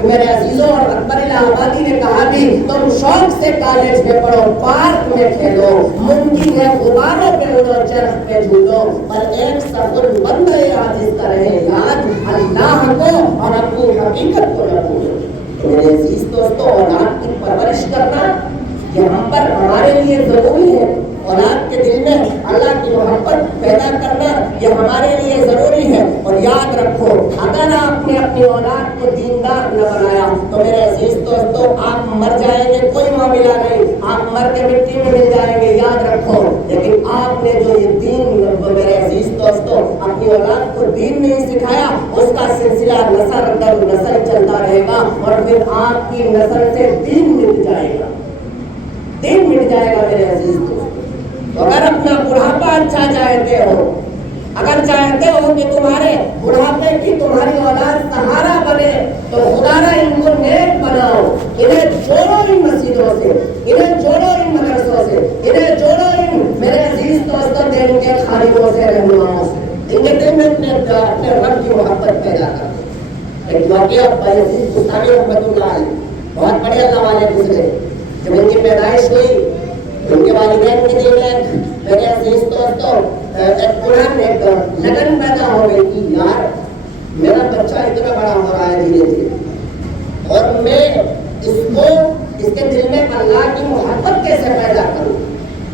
کہ میرے عزیزوں اور اکبر الہ آبادی نے کہا بھی تم شوق سے کالج میں پڑھو، پارک میں کھیلو، ممکن ہے غباروں پہ اڑو، چرخ پہ جھولو، پر ایک سفر بندہ عاجز کا رہے یاد، اللہ کو اور اپنی حقیقت کو نہ بھولو۔ میرے عزیز دوستو، اولاد کی پرورش کرنا یہ ہم پر ہمارے لیے ضروری ہے۔ اولاد کے دل میں اللہ کی محبت پیدا کرنا یہ ہمارے لیے ضروری ہے۔ اور یاد رکھو، اگر آپ نے اپنی اولاد کو دیندار نہ بنایا تو میرے عزیز دوستو آپ مر جائیں گے، کوئی معاملہ نہیں، آپ مر کے مٹی میں مل جائیں گے، یاد رکھو۔ لیکن آپ نے جو یہ دین میرے عزیز دوستو اپنی اولاد کو دین نہیں سکھایا، اس کا سلسلہ نسل در نسل چلتا رہے گا اور پھر آپ کی نسل سے دین مٹ جائے گا، دین مٹ جائے گا میرے عزیز دوستو۔ اگر اپنا بڑھاپا اچھا چاہتے ہو، اگر چاہتے ہو کہ تمہارے بڑھاپے کی تمہاری اولاد سہارا بنے، تو خدا را ان کو نیک بناؤ، انہیں جوڑو ان مسجدوں سے، انہیں جوڑو ان مدرسوں سے، انہیں جوڑو ان میرے عزیز دوستوں دین کے خالقوں سے، رہنماؤں سے، ان کے دل میں اپنے رب کی محبت پیدا کر۔ ایک واقعہ بایزید بستانی رحمۃ اللہ علیہ، بہت بڑے اللہ والے گزرے، جب ان کی پیدائش ہوئی ان کے والدین کے دل میں میرے عزیز دوستوں ایک قرآن ایک لگن پیدا ہو گئی کہ یار میرا بچہ اتنا بڑا ہو رہا ہے دھیرے دھیرے، اور میں اس کے دل میں اللہ کی محبت کیسے پیدا کروں،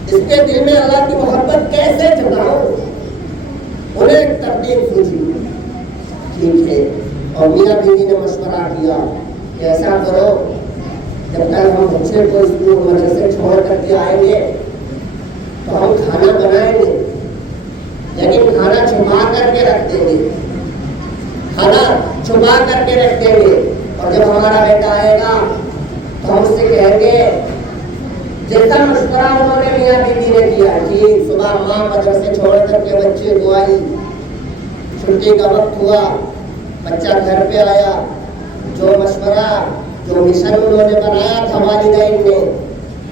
اس کے دل میں اللہ کی محبت کیسے جگاؤں۔ انہیں ایک ترتیب سوچی، ٹھیک ہے، اور میاں بیوی نے مشورہ کیا کہ ایسا کرو، جب تک ہم بچے کو اسکول مدرسے چھوڑ کر کے آئیں گے تو ہم کھانا بنائیں گے، لیکن کھانا چھپا کر کے رکھ دیں گے، کھانا چھپا کر کے رکھ دیں گے، اور جب ہمارا بیٹا آئے گا تو ہم اس سے کہیں گے جیسا مشورہ انہوں نے میاں بیوی نے کیا کہ صبح ماں مدرسے چھوڑ کر کے بچے کو آئی، چھٹی کا وقت ہوا، بچہ گھر پہ آیا، جو مشورہ جو مشن انہوں نے بنایا تھا والدین نے،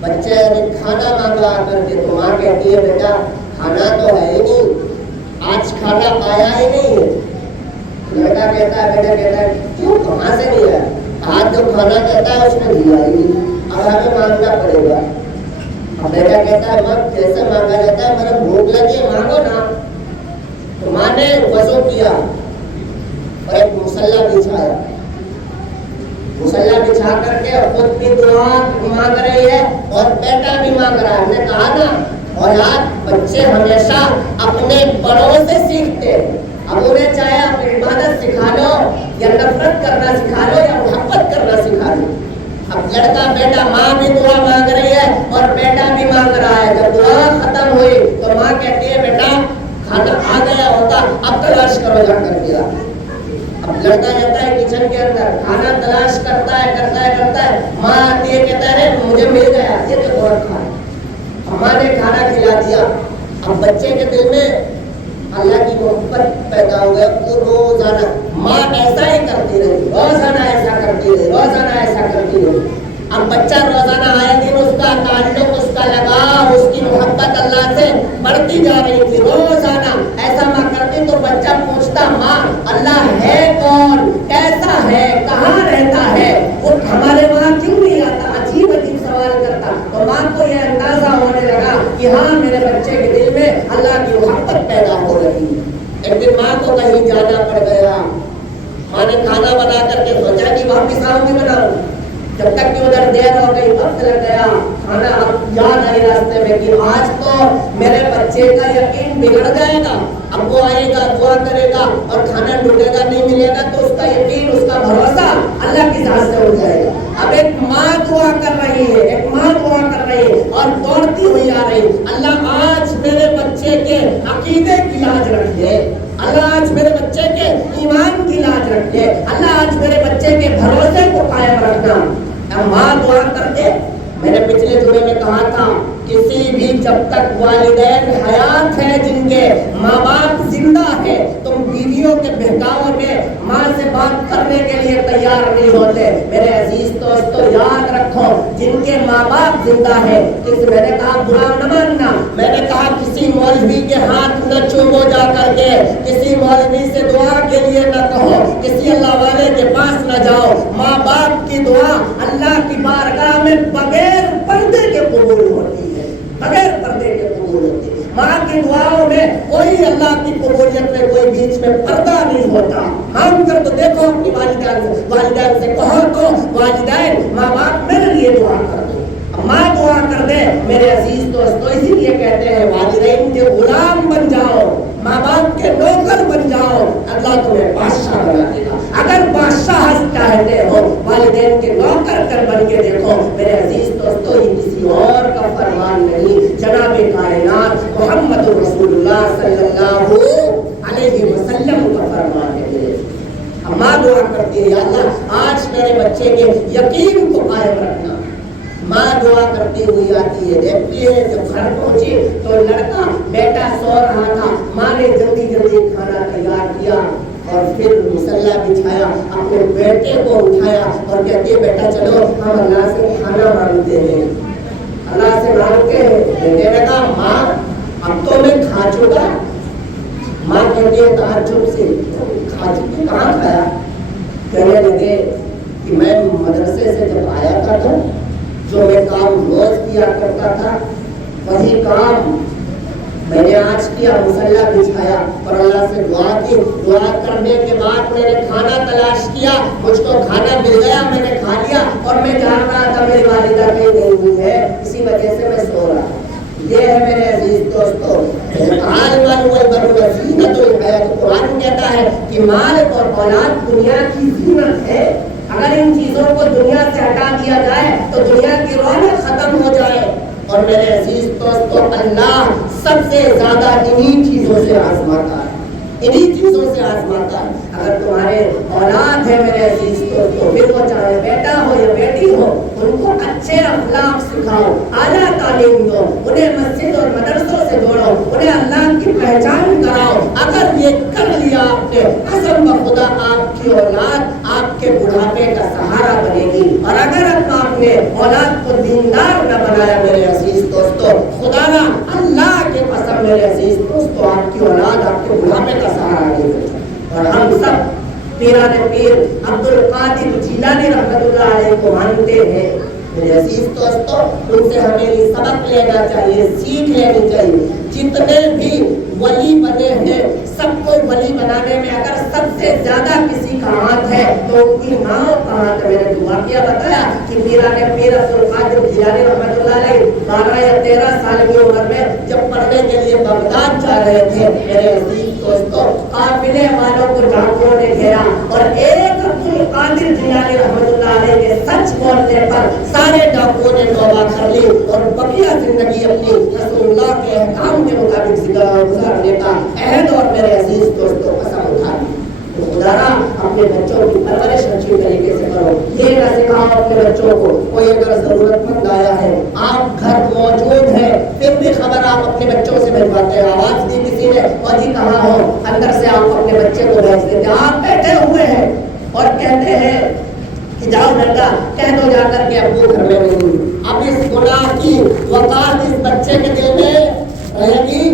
بچے نے کھانا مانگا کر کے، تو ماں کہتی ہے بیٹا کھانا تو ہے ہی نہیں، آج کھانا آیا ہی نہیں ہے۔ لڑکا کہتا ہے، بیٹا کہتا ہے کیوں، کہاں سے نہیں آیا؟ آج جو کھانا کہتا ہے اس نے دیا ہی نہیں، اب ہمیں مانگنا پڑے گا۔ اب بیٹا کہتا ہے ماں جیسے مانگا جاتا ہے، میرے بھوک لگی ہے مانگو نا۔ تو ماں نے وضو کیا اور ایک مصلی بچھایا، مصلی بچھا کر کے خود بھی دعا مانگ رہی ہے اور بیٹا بھی مانگ رہا ہے۔ ہم نے کہا نا اولاد بچے ہمیشہ اپنے بڑوں سے سیکھتے ہیں، اب انہیں چاہے آپ عبادت سکھا لو یا نفرت کرنا سکھا لو یا محبت کرنا سکھا لو۔ اب لڑکا بیٹا، ماں بھی دعا مانگ رہی ہے اور بیٹا بھی مانگ رہا ہے۔ جب دعا ختم ہوئی تو ماں کہتی ہے بیٹا کھانا آ گیا ہوتا، اب تلاش کرو جا کر کے۔ اب لڑکا جاتا ہے کچن کے اندر، کھانا تلاش کرتا ہے ماں آتی ہے کہتا ہے مجھے مل گیا، یہ تو بہت کھانا، ماں نے کھانا کھلا دیا۔ اب بچے کے دل میں اللہ کی محبت پیدا ہو گیا، وہ روزانہ ماں ایسا ہی کرتی رہی، روزانہ ایسا کرتی رہی، روزانہ ایسا کرتی رہی۔ اب بچہ روزانہ آئے دن اس کا تعلق، اس کا لگاؤ، اس کی محبت اللہ سے بڑھتی جا رہی تھی۔ روزانہ ایسا ماں کرتی تو بچہ پوچھتا ماں اللہ ہے کون، کیسا ہے، کہاں رہتا ہے، وہ ہمارے وہاں کیوں نہیں آتا، عجیب عجیب سوال کرتا۔ تو ماں کو یہ اندازہ ہونے لگا کہ ہاں میرے بچے کے دل میں اللہ کی محبت پیدا ہو رہی ہے۔ ایک دن ماں کو کہیں جانا پڑ گیا، ماں نے کھانا بنا کر کے سوچا کہ واپس آؤں گی بناؤں، جب تک کہ ادھر دیر ہو گئی، وقت لگ گیا، کھانا اب یاد آئی راستے میں کہ آج تو میرے بچے کا یقین بگڑ جائے گا، اب وہ آئے گا دعا کرے گا اور کھانا ڈھونڈے گا نہیں ملے گا تو اس کا یقین، اس کا بھروسہ اللہ کی ذات سے ہو جائے گا۔ اب ایک ماں دعا کر رہی ہے، ایک ماں دعا کر رہی ہے اور دوڑتی ہوئی آ رہی، اللہ آج میرے بچے کے عقیدے کی لاج رکھیے، اللہ آج میرے بچے کے ایمان کی لاج رکھیے، اللہ آج میرے بچے کے بھروسے کو قائم رکھنا۔ ماں دعا کرتے، میں نے پچھلے جمعے میں کہا تھا کسی بھی جب تک والدین حیات ہیں، جن کے ماں باپ زندہ ہے، تم بیویوں کے بہکاوے میں ماں سے بات کرنے کے لیے تیار نہیں ہوتے۔ میرے عزیز دوستو یاد رکھو رکھو جن کے ماں باپ زندہ ہے. میں نے کہا برا نہ ماننا, میں نے کہا کسی مولوی کے ہاتھ نہ چومو جا کر کے, کسی مولوی سے دعا کے لیے نہ کہو, کسی اللہ والے کے پاس نہ جاؤ. ماں باپ کی دعا اللہ کی بارگاہ میں بغیر پردے کے قبول ہوتی ہے, بغیر پردے کے قبول ہوتی ہے. ماں کی دعاؤں میں کوئی اللہ کی قبولیت میں کوئی بیچ میں پردہ نہیں ہوتا. مانگ کر تو دیکھو اپنی والدین سے کہو تو والدین ماں باپ میرے لیے دعا کر دو, ماں دعا کر دے. میرے عزیز دوستو اسی لیے کہتے ہیں والدین کے غلام بن جاؤ, ماں باپ کے نوکر بن جاؤ, اللہ تمہیں بادشاہ بنا دے گا. اگر بادشاہ چاہتے ہو والدین کے نوکر کر بن کے دیکھو. میرے عزیز دوستو یہ کسی اور کا فرمان نہیں, جناب کائنات محمد رسول اللہ صلی اللہ علیہ وسلم کا فرمان ہے. ماں دعا کرتی ہے یا اللہ آج میرے بچے کے یقین کو قائم رکھنا. ماں دعا کرتی ہوئی آتی ہے, دیکھتی ہے جب گھر پہنچی تو لڑکا بیٹا سو رہا تھا, ماں نے جلدی جلدی کھانا تیار کیا اور پھر مصلی بچھایا, اپنے بیٹے کو اٹھایا اور کہتی ہے بیٹا چلو ہم اللہ سے کھانا مانگتے ہیں, اللہ سے مانگتے ہیں. بیٹے نے کہا ماں اب تو میں کھا چکا. ماں کہتی ہے تعجب سے کھا چکے, کہاں کھایا؟ کہنے لگے کہ میں مدرسے سے جب آیا تھا تو جو میں کام روز کیا کرتا تھا وہی کام میں نے آج کیا, مصلی بچھایا اور اللہ سے دعا کی. دعا کرنے کے بعد میں نے کھانا تلاش کیا, مجھ کو کھانا مل گیا, میں نے کھا لیا اور میں جان رہا تھا میری والدہ کہیں نہیں ہوئی ہے, اسی وجہ سے میں سو رہا. یہ ہے میرے عزیز دوستو قرآن کہتا ہے کہ مال اور اولاد دنیا کی زینت ہے. اگر ان چیزوں کو دنیا سے ہٹا دیا جائے تو دنیا کی رونق ختم ہو جائے. اور میرے عزیز دوستو اللہ سب سے زیادہ انہی چیزوں سے آزماتا ہے, انہی چیزوں سے آزماتا ہے. اگر تمہارے اولاد ہے میرے عزیز دوستو, پھر وہ چاہے بیٹا ہو یا بیٹی ہو, ان کو اچھے اخلاق سکھاؤ, اعلیٰ تعلیم دو, انہیں مسجد اور مدرسوں سے جوڑو, انہیں اللہ کی پہچان کراؤ. اگر یہ کر لیا آپ نے, قسم بخدا آپ کی اولاد آپ کے بڑھاپے کا سہارا بنے گی. اور اگر آپ نے اولاد کو دیندار نہ بنایا میرے عزیز دوستو, خدا نہ اللہ کے قسم میرے عزیز دوستو آپ کی اولاد آپ کے بڑھاپے کا سہارا نہیں بنے. اور ہم سب پیران پیر عبد القادر جیلانی رحمۃ اللہ علیہ کو مانتے ہیں. میرے عزیز دوستو ان سے ہمیں یہ سبق لینا چاہیے, سیکھ لینی چاہیے. جتنے بھی ولی بنے ہیں سب کو ولی بنانے میں اگر سب سے زیادہ کسی کا ہاتھ ہے تو ان کی ماں کا ہاتھ ہے. میں نے واقعہ بتایا کہ پیران پیر عبد القادر جیلانی رحمۃ اللہ علیہ 12 یا 13 سال کی عمر میں جب پڑھنے کے لیے بغداد جا رہے تھے, میرے عزیز دوستو قافلے والوں کو ڈاکوؤں نے گھیرا اور ایک عبد القادر جیلانی رحمۃ اللہ علیہ کے سچ بولنے پر سارے ڈاکوؤں نے توبہ کر لی اور بقیہ زندگی اپنی رسول اللہ کے احکام کے مطابق گزارنے کا عہد اور میرے عزیز دوستوں قسم اٹھا لی. خدا اپنے بچوں کی پرورش اچھی طریقے سے کرو. یہ نہ سکھاؤ اپنے بچوں کو کوئی اگر ضرورت مند آیا ہے, آپ گھر موجود ہے, پھر بھی خبر آپ اپنے بچوں سے بھجواتے ہیں, آواز دی کسی نے اور جی کہاں ہو, اندر سے آپ اپنے بچے کو بھیج دیتے ہیں. آپ بیٹھے ہوئے ہیں اور کہتے ہیں کہ جاؤ بیٹا کہہ دو جا کر کے ابو گھر میں نہیں. اب اس گناہ کی وقات اس بچے کے دل میں رہے گی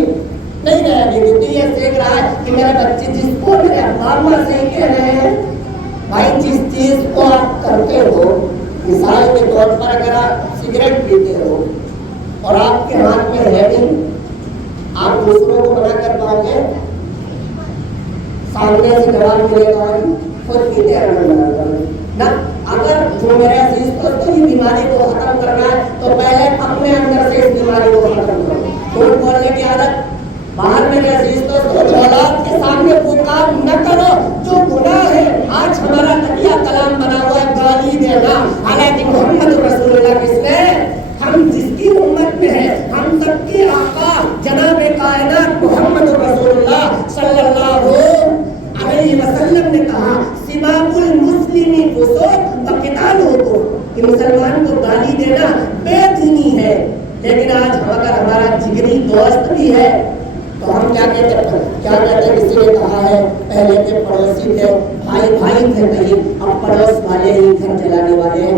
نہیں رہے گی. کیونکہ یہ سیکھ رہا ہے کہ میرے بچے جس کو میرے ابا اما سے کہہ رہے ہیں, بھائی جس چیز کو آپ کرتے ہو, مثال کے طور پر اگر آپ سگریٹ پیتے ہو اور آپ کے ہاتھ میں ہے نہیں, آپ دوسروں کو منع کر پاؤ گے؟ سامنے سے جواب ملے گا خود پیتے ہیں منع کرنا نہ. اگر جو میرے عزیز کو یہ بیماری کو ختم کرنا ہے تو پہلے اپنے اندر سے اس بیماری کو ختم کرو. جھوٹ بولنے کی عادت باہر میرے عزیز دوستوں اولاد کے سامنے وہ کام نہ کرو جو گناہ ہے. آج ہمارا نبی کلام بنا ہوا ہے گالی دینا, حالانکہ محمد رسول اللہ کس نے, ہم جس کی امت میں ہیں, ہم سب کے آقا جناب کائنات محمد رسول اللہ صلی اللہ علیہ وسلم نے کہا سباب المسلمی فسوق و قتالہ, کہ مسلمان کو گالی دینا بے دینی ہے. لیکن آج اگر ہمارا جگری دوست بھی ہے تو ہم کیا کہتے ہیں کسی نے کہا ہے پہلے کے پڑوسی تھے, بھائی تھے کہیں, اب پڑوس والے ہی گھر جلانے والے ہیں.